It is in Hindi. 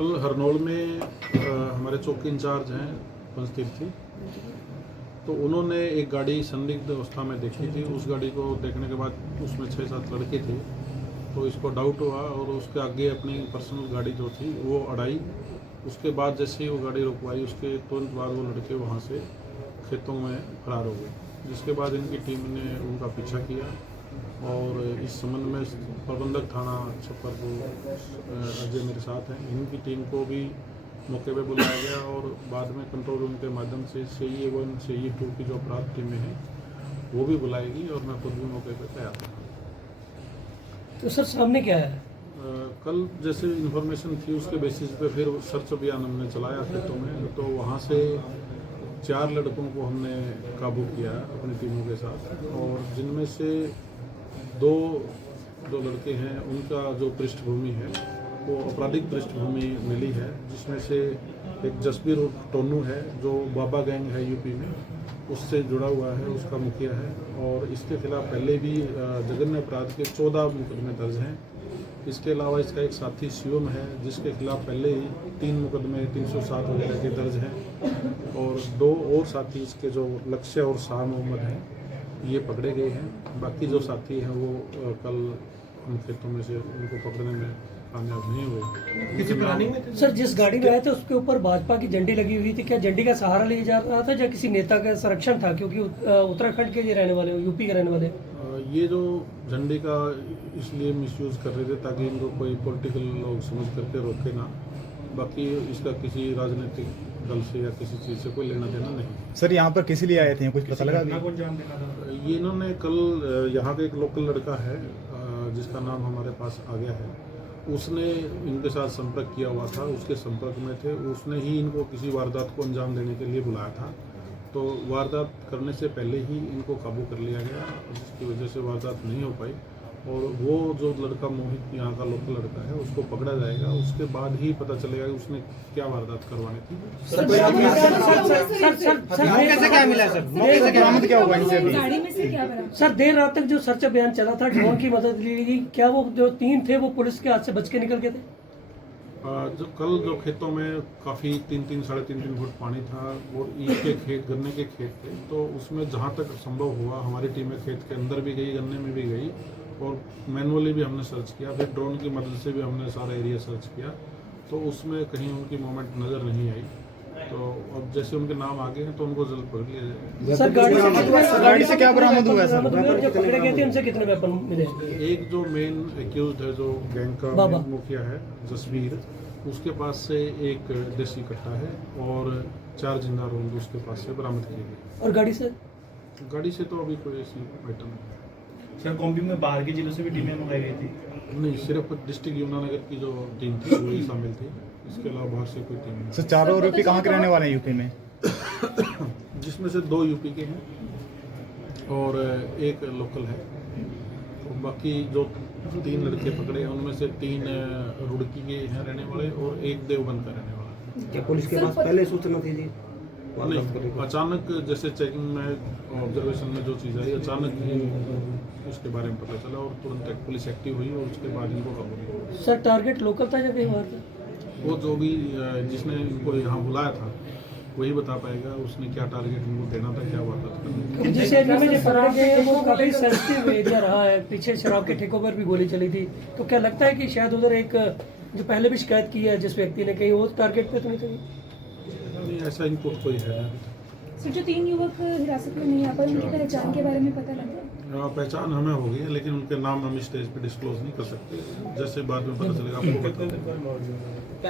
कल हरनौल में हमारे चौकी इंचार्ज हैं पंचतीर्थी, तो उन्होंने एक गाड़ी संदिग्ध अवस्था में देखी थी। उस गाड़ी को देखने के बाद उसमें 6-7 लड़के थे, तो इसको डाउट हुआ और उसके आगे अपनी पर्सनल गाड़ी जो थी वो अड़ाई। उसके बाद जैसे ही वो गाड़ी रुकवाई, उसके तुरंत बाद वो लड़के वहाँ से खेतों में फरार हो गए, जिसके बाद इनकी टीम ने उनका पीछा किया और इस संबंध में प्रबंधक थाना छप्परपुर अजय मेरे साथ हैं, इनकी टीम को भी मौके पे बुलाया गया और बाद में कंट्रोल रूम के माध्यम से CE 1 CE 2 की जो अपराध टीमें हैं वो भी बुलाएगी और मैं खुद भी मौके पे तैयार हूँ। तो सर सामने क्या है? कल जैसे इन्फॉर्मेशन थी उसके बेसिस पे फिर सर्च अभियान हमने चलाया खेतों में, तो वहाँ से 4 लड़कों को हमने काबू किया अपनी टीमों के साथ, और जिनमें से 2 जो लड़के हैं उनका जो पृष्ठभूमि है वो आपराधिक पृष्ठभूमि मिली है, जिसमें से एक जसबीर उर्फ टोनू है जो बाबा गैंग है यूपी में, उससे जुड़ा हुआ है, उसका मुखिया है, और इसके खिलाफ पहले भी जघन्य अपराध के 14 मुकदमे दर्ज हैं। इसके अलावा इसका एक साथी शिवम है जिसके खिलाफ पहले ही 3 मुकदमे 307 वगैरह के दर्ज हैं, और 2 और साथी इसके जो लक्ष्य और शाह मोहम्मद हैं ये पकड़े गए हैं। बाकी जो साथी हैं वो कल हम खेतों में से उनको पकड़ने में कामयाब नहीं हुए। किसी प्लानिंग में थे? सर जिस गाड़ी में आए थे उसके ऊपर भाजपा की झंडी लगी हुई थी, क्या झंडी का सहारा लिया जा रहा था या किसी नेता का संरक्षण था? क्योंकि उत्तराखंड के ये रहने वाले, यूपी के रहने वाले। ये जो झंडे का इसलिए मिसयूज़ कर रहे थे ताकि इनको कोई पॉलिटिकल लोग समझ करके रोके ना, बाकी इसका किसी राजनीतिक दल से या किसी चीज़ से कोई लेना देना नहीं। सर यहाँ पर किस लिए आए थे, कुछ पता लगा? ये इन्होंने कल यहाँ का एक लोकल लड़का है जिसका नाम हमारे पास आ गया है, उसने इनके साथ संपर्क किया हुआ था, उसके संपर्क में थे, उसने ही इनको किसी वारदात को अंजाम देने के लिए बुलाया था। तो वारदात करने से पहले ही इनको काबू कर लिया गया, जिसकी वजह से वारदात नहीं हो पाई, और वो जो लड़का मोहित यहाँ का लोकल लड़का है उसको पकड़ा जाएगा। उसके बाद ही पता चलेगा कि उसने क्या वारदात करवानी थी। क्या मिला सर? बरामद क्या हुआ इनसे अभी? सर देर रात तक जो सर्च अभियान चला था, ड्रोन की मदद ली गई, क्या वो जो 3 थे वो पुलिस के हाथ से बच के निकल गए थे? जो कल जो खेतों में काफ़ी 3-3 साढ़े 3 फुट पानी था और ईख के खेत, गन्ने के खेत थे, तो उसमें जहाँ तक संभव हुआ हमारी टीमें खेत के अंदर भी गई, गन्ने में भी गई, और मैनुअली भी हमने सर्च किया, फिर ड्रोन की मदद से भी हमने सारा एरिया सर्च किया, तो उसमें कहीं उनकी मूवमेंट नज़र नहीं आई। तो अब जैसे उनके नाम आगे हैं तो उनको जल्द पकड़ लिया जाएगा। सर गाड़ी से क्या बरामद हुआ है सर? जो पकड़े गए थे उनसे कितने वेपन मिले? एक जो मेन एक्यूज्ड है, जो गैंग का बाबा मुखिया है जसबीर, उसके पास से एक देसी कट्टा है और 4 जिंदा रोंद उसके पास से बरामद किए गए। और गाड़ी से तो अभी कोई ऐसी आइटम नहीं। सर कॉम्बी में बाहर के जिलों से भी टीमें मंगाई गई थी? नहीं, सिर्फ डिस्ट्रिक्ट यमुनानगर की जो टीम थी वही शामिल थी, इसके अलावा बाहर से कोई टीम नहीं। सर चारों आरोपी कहाँ के रहने वाले हैं यूपी में? जिसमें से 2 यूपी के हैं और एक लोकल है, तो बाकी जो 3 लड़के पकड़े हैं उनमें से 3 रुड़की के हैं रहने वाले और एक देवबंद का रहने वाला। क्या पुलिस के पास पहले सूचना थी जी? नहीं, अचानक जैसे चेकिंग में ऑब्जर्वेशन में जो चीज़ आई, अचानक ही उसके बारे में पता चला और तुरंत पुलिस एक्टिव हुई और उसके बाद इनको काबू किया। सर टारगेट लोकल था या कहीं बाहर था? वो जो भी जिसने इनको यहाँ बुलाया था वही बता पाएगा उसने क्या टारगेट इनको देना था, क्या वारदात करनी थी। जिस एरिया में ये पकड़े गए वो काफी सेंसिटिव एरिया रहा है, पीछे शराब के ठेकों पर भी गोली चली थी, तो क्या लगता है कि शायद उधर एक जो पहले भी शिकायत की है जिस व्यक्ति ने, कहीं वो टारगेट पे तो नहीं थी? नहीं, ऐसा इनपुट कोई है। सर जो 3 युवक हिरासत में नहीं आ पाए, उनकी पहचान के बारे में पता लगा? पहचान हमें हो गई है, लेकिन उनके नाम हम स्टेज पे डिस्क्लोज नहीं कर सकते, जैसे बाद में पता चलेगा आपको बता देंगे।